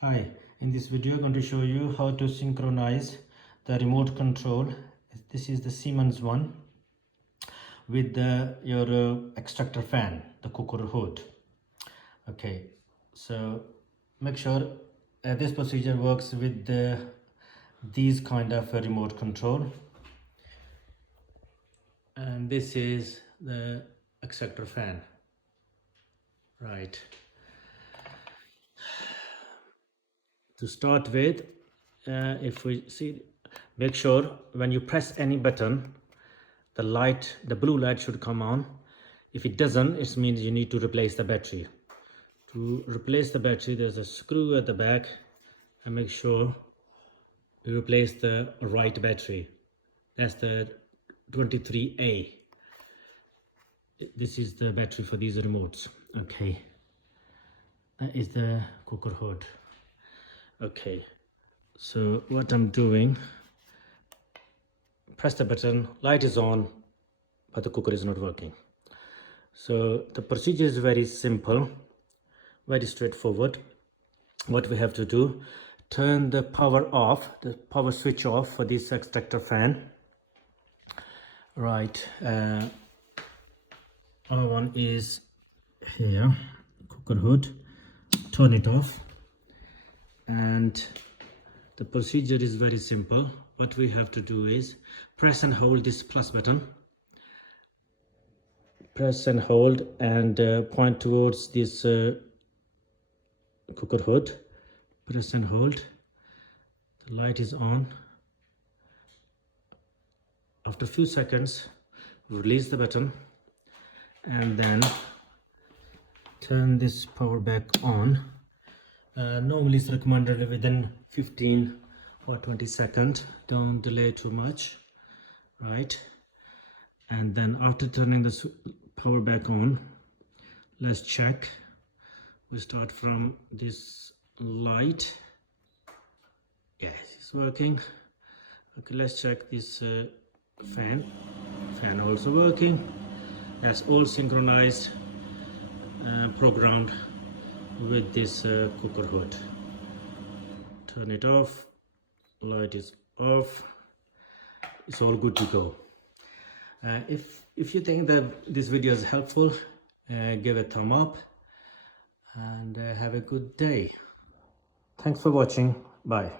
Hi, in this video I'm going to show you how to synchronize the remote control. This is the Siemens one with your extractor fan, the cooker hood. Okay, so make sure this procedure works with these kind of remote control. And this is the extractor fan, right? To start with, if we see, make sure when you press any button, the blue light should come on. If it doesn't, it means you need to replace the battery. To replace the battery, there's a screw at the back, and make sure you replace the right battery. That's the 23A. This is the battery for these remotes. Okay, that is the cooker hood. Okay, so what I'm doing, press the button, light is on, but the cooker is not working. So the procedure is very simple, very straightforward. What we have to do, turn the power off, the power switch off for this extractor fan. Right, our one is here, cooker hood, turn it off. And the procedure is very simple. What we have to do is press and hold this plus button. Press and hold and point towards this cooker hood. Press and hold. The light is on. After a few seconds, release the button and then turn this power back on. Normally it's recommended within 15 or 20 seconds. Don't delay too much, right? And then after turning the power back on, let's check. We start from this light. Yes, it's working. Okay, let's check this fan also working. That's all synchronized, programmed with this cooker hood. Turn it off, light is off, it's all good to go. If you think that this video is helpful, give a thumb up and have a good day. Thanks for watching. Bye.